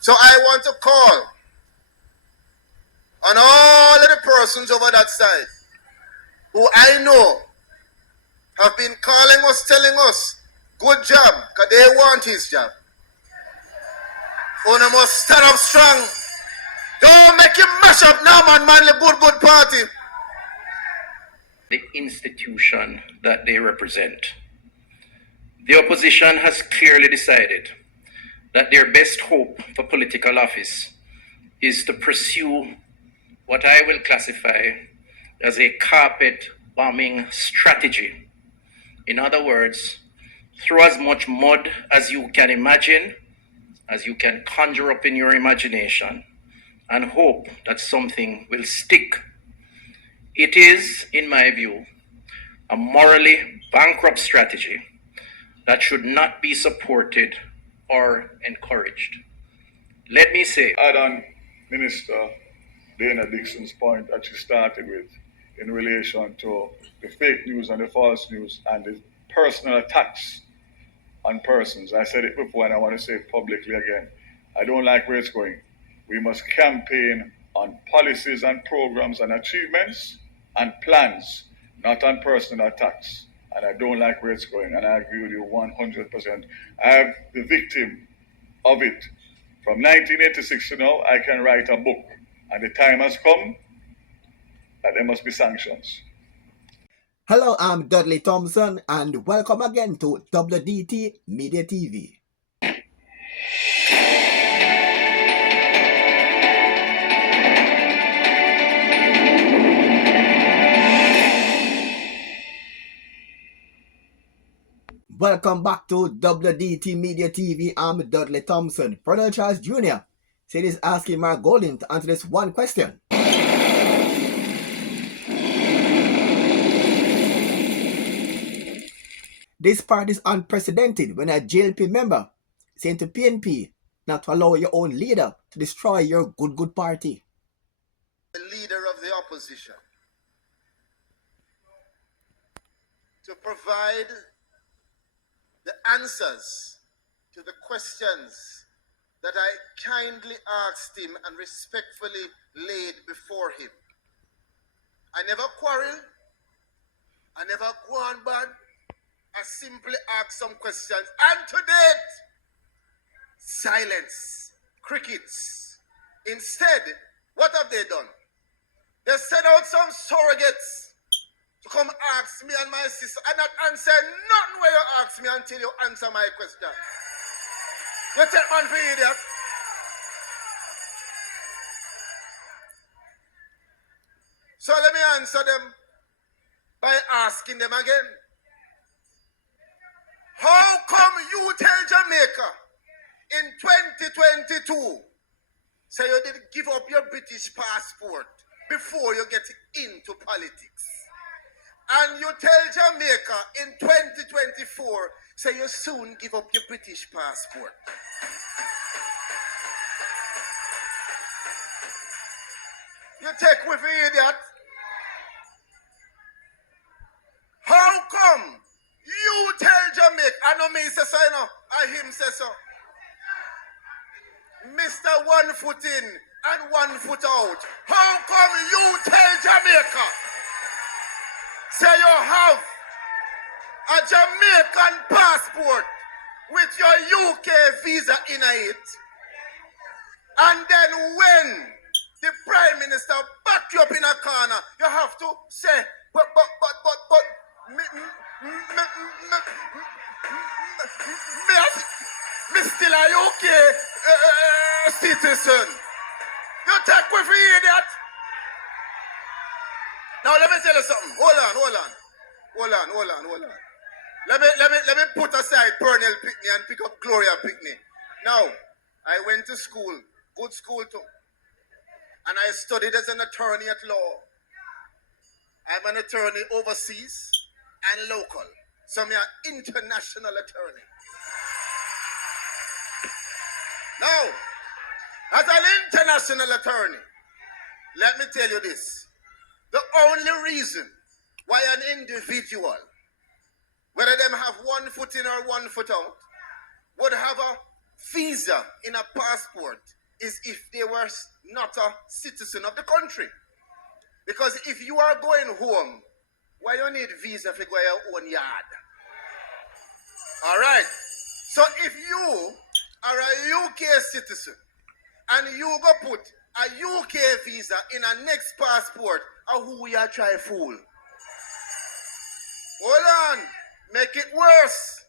So I want to call on all of the persons over that side who I know have been calling us, telling us, good job, because they want his job. Una must stand up strong. Don't make him mash up now, man, the good party. The institution that they represent. The opposition has clearly decided that their best hope for political office is to pursue what I will classify as a carpet bombing strategy. In other words, throw as much mud as you can imagine, as you can conjure up in your imagination, and hope that something will stick. It is, in my view, a morally bankrupt strategy that should not be supported or encouraged. Let me say, add on Minister Dana Dixon's point that she started with in relation to the fake news and the false news and the personal attacks on persons. I said it before and I want to say it publicly again. I don't like where it's going. We must campaign on policies and programs and achievements and plans, not on personal attacks. And I don't like where it's going. And I agree with you 100%. I have the victim of it. From 1986 to now, I can write a book. And the time has come that there must be sanctions. Hello, I'm Dudley Thompson, and welcome again to WDT Media TV. Welcome back to WDT Media TV. I'm Dudley Thompson. Colonel Charles Jr. said he's asking Mark Golding to answer this one question. This part is unprecedented when a JLP member saying to PNP not to allow your own leader to destroy your good party. The leader of the opposition to provide the answers to the questions that I kindly asked him and respectfully laid before him. I never quarrel. I never go on bad. I simply ask some questions. And to date, silence, crickets. Instead, what have they done? They sent out some surrogates to come ask me and my sister and not answer nothing where you ask me until you answer my question. You take man for idiot. So let me answer them by asking them again. How come you tell Jamaica in 2022 say you did give up your British passport before you get into politics? And you tell Jamaica in 2024 say you soon give up your British passport. You take with me, idiot. How come you tell Jamaica, I know me say so, you know, I him say so. Mr. 1 foot in and 1 foot out. How come you tell Jamaica, say you have a Jamaican passport with your UK visa in it, and then when the Prime Minister back you up in a corner, you have to say, but, me still a UK citizen. You take with me, idiot. Now let me tell you something. Hold on. Let me put aside Pernell Pickney and pick up Gloria Pickney. Now, I went to school, good school too. And I studied as an attorney at law. I'm an attorney overseas and local. So I'm an international attorney. Now, as an international attorney, let me tell you this. The only reason why an individual, whether them have 1 foot in or 1 foot out, would have a visa in a passport is if they were not a citizen of the country. Because if you are going home, why you need visa if you go your own yard? All right. So if you are a UK citizen and you go put a UK visa in a next passport, who you are try fool? Hold on. Make it worse.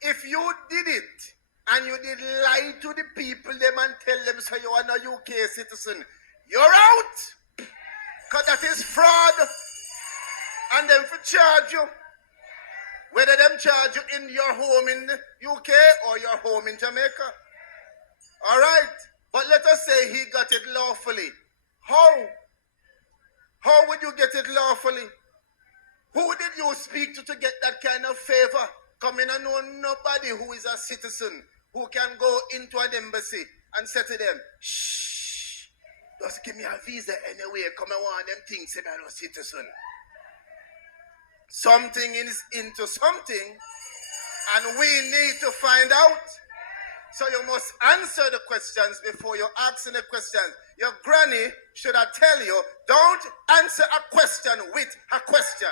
If you did it and you did lie to the people them and tell them so you are not UK citizen, you're out. Because that is fraud. And them for charge you. Whether them charge you in your home in the UK or your home in Jamaica. All right. But let us say he got it lawfully. How? How would you get it lawfully? Who did you speak to get that kind of favor? Come in and know nobody who is a citizen who can go into an embassy and say to them, shh, just give me a visa anyway. Come and want them things, say I'm a citizen. Something is into something, and we need to find out. So you must answer the questions before you ask the questions. Your granny should I tell you, don't answer a question with a question.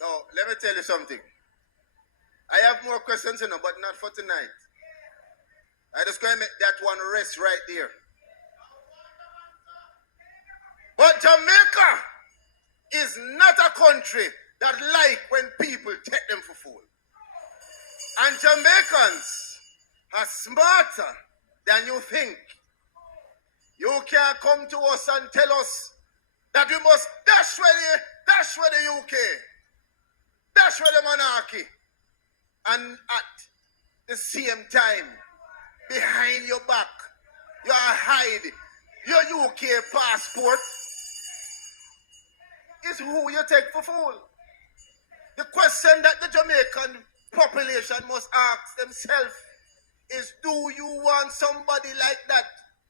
Now, let me tell you something. I have more questions, but not for tonight. I just going to make that one rest right there. But Jamaica is not a country that like when people take them for fool. And Jamaicans are smarter than you think. You can't come to us and tell us that we must dash where the UK, dash where the monarchy, and at the same time, behind your back, you hide your UK passport. Is who you take for fool. The question that the Jamaican population must ask themselves is, do you want somebody like that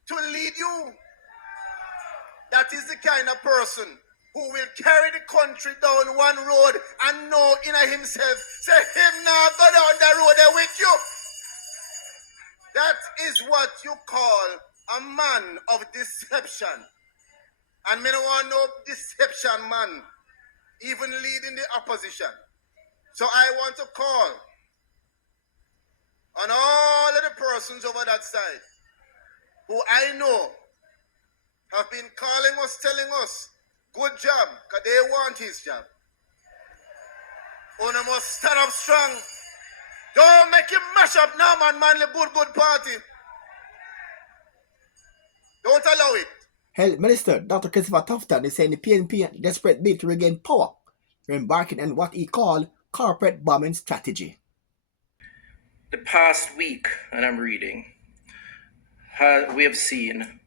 to lead you? That is the kind of person who will carry the country down one road and know in himself, say him now go down the road there with you. That is what you call a man of deception. And me don't want no deception man, even leading the opposition. So I want to call on all of the persons over that side who I know have been calling us, telling us, good job, because they want his job. Una must stand up strong. Don't make him mash up now, man, the good party. Don't allow it. Health Minister Dr. Christopher Tufton is saying the PNP desperate bid to regain power. They're embarking on what he called corporate bombing strategy. The past week, and I'm reading, we have seen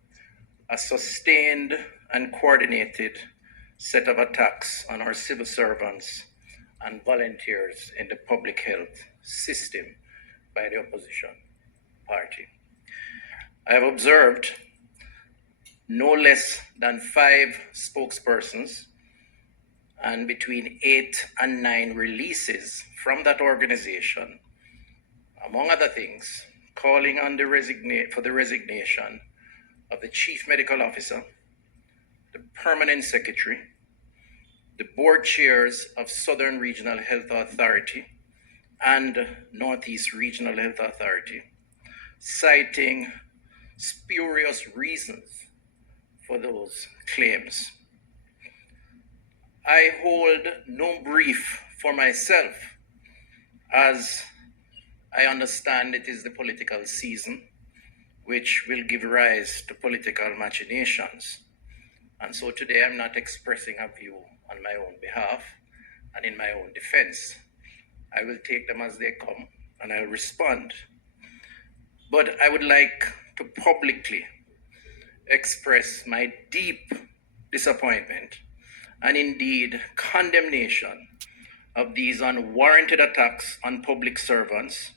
a sustained and coordinated set of attacks on our civil servants and volunteers in the public health system by the opposition party. I have observed no less than 5 spokespersons and between 8 and 9 releases from that organization, among other things, calling on for the resignation of the Chief Medical Officer, the Permanent Secretary, the Board Chairs of Southern Regional Health Authority and Northeast Regional Health Authority, citing spurious reasons for those claims. I hold no brief for myself, as I understand it is the political season, which will give rise to political machinations. And so today I'm not expressing a view on my own behalf and in my own defense. I will take them as they come and I'll respond. But I would like to publicly express my deep disappointment and indeed condemnation of these unwarranted attacks on public servants,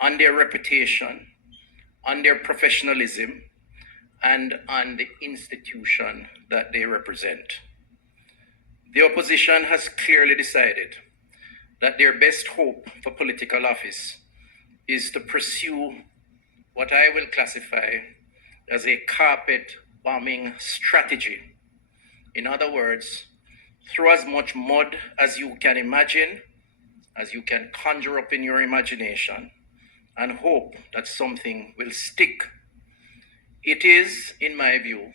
on their reputation, on their professionalism, and on the institution that they represent. The opposition has clearly decided that their best hope for political office is to pursue what I will classify as a carpet bombing strategy. In other words, throw as much mud as you can imagine, as you can conjure up in your imagination, and hope that something will stick. It is, in my view,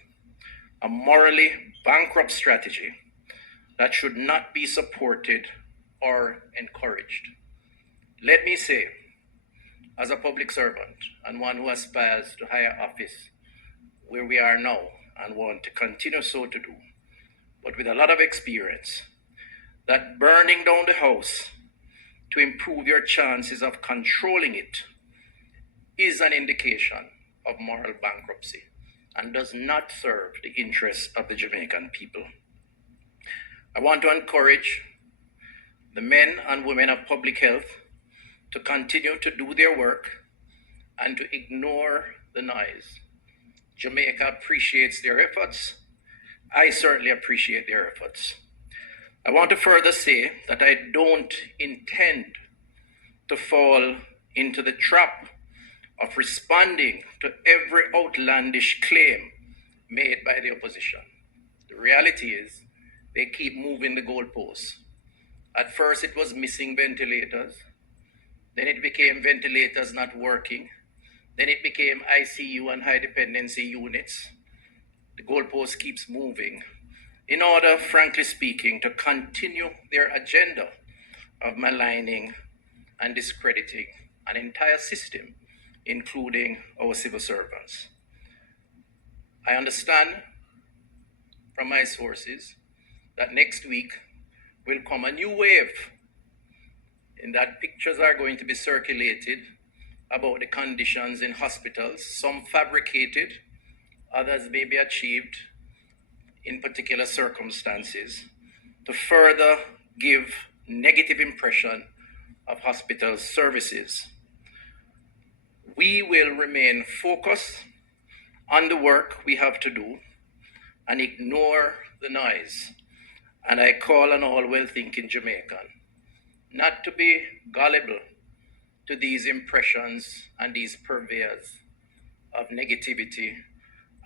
a morally bankrupt strategy that should not be supported or encouraged. Let me say, as a public servant and one who aspires to higher office where we are now and want to continue so to do, but with a lot of experience, that burning down the house to improve your chances of controlling it is an indication of moral bankruptcy and does not serve the interests of the Jamaican people. I want to encourage the men and women of public health to continue to do their work and to ignore the noise. Jamaica appreciates their efforts. I certainly appreciate their efforts. I want to further say that I don't intend to fall into the trap of responding to every outlandish claim made by the opposition. The reality is they keep moving the goalposts. At first it was missing ventilators, then it became ventilators not working, then it became ICU and high dependency units. The goalpost keeps moving in order, frankly speaking, to continue their agenda of maligning and discrediting an entire system, including our civil servants. I understand from my sources that next week will come a new wave in that pictures are going to be circulated about the conditions in hospitals, some fabricated, others may be achieved in particular circumstances, to further give negative impression of hospital services. We will remain focused on the work we have to do and ignore the noise. And I call on all well-thinking Jamaican not to be gullible to these impressions and these purveyors of negativity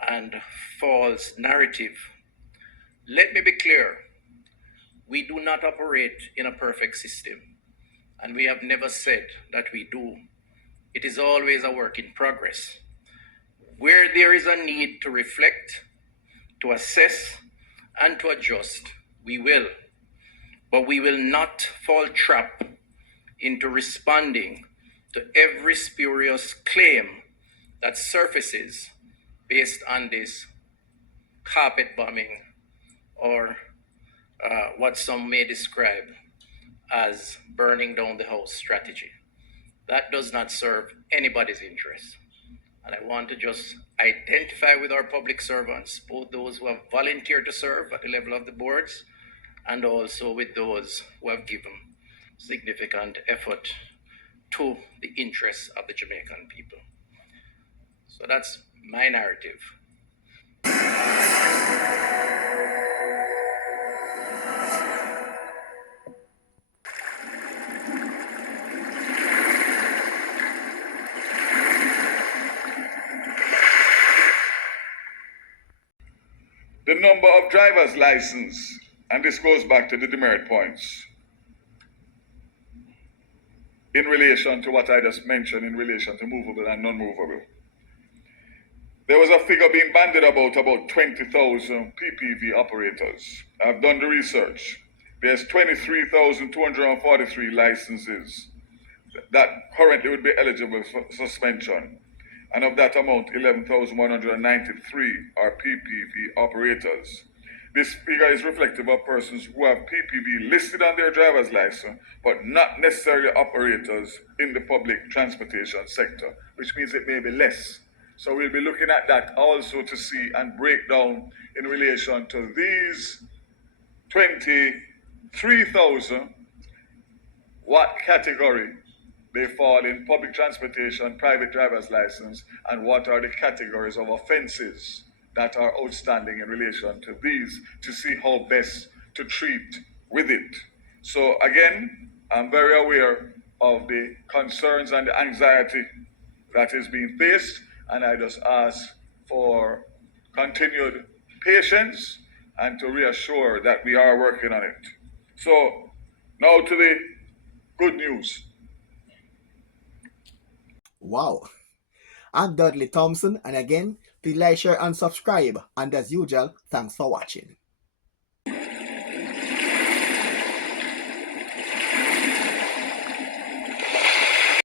and false narrative. Let me be clear, we do not operate in a perfect system, and we have never said that we do. It is always a work in progress. Where there is a need to reflect, to assess, and to adjust, we will. But we will not fall trap into responding to every spurious claim that surfaces based on this carpet bombing or what some may describe as burning down the house strategy. That does not serve anybody's interest. And I want to just identify with our public servants, both those who have volunteered to serve at the level of the boards and also with those who have given significant effort to the interests of the Jamaican people. So that's my narrative. The number of driver's license, and this goes back to the demerit points, in relation to what I just mentioned in relation to movable and non-movable. There was a figure being bandied about 20,000 PPV operators. I've done the research. There's 23,243 licenses that currently would be eligible for suspension. And of that amount, 11,193 are PPV operators. This figure is reflective of persons who have PPV listed on their driver's license, but not necessarily operators in the public transportation sector, which means it may be less. So we'll be looking at that also to see and break down in relation to these 23,000, what category they fall in public transportation, private driver's license, and what are the categories of offenses that are outstanding in relation to these, to see how best to treat with it. So again, I'm very aware of the concerns and the anxiety that is being faced, and I just ask for continued patience and to reassure that we are working on it. So now to the good news. Wow. I'm Dudley Thompson, and again, please like, share, and subscribe. And as usual, thanks for watching.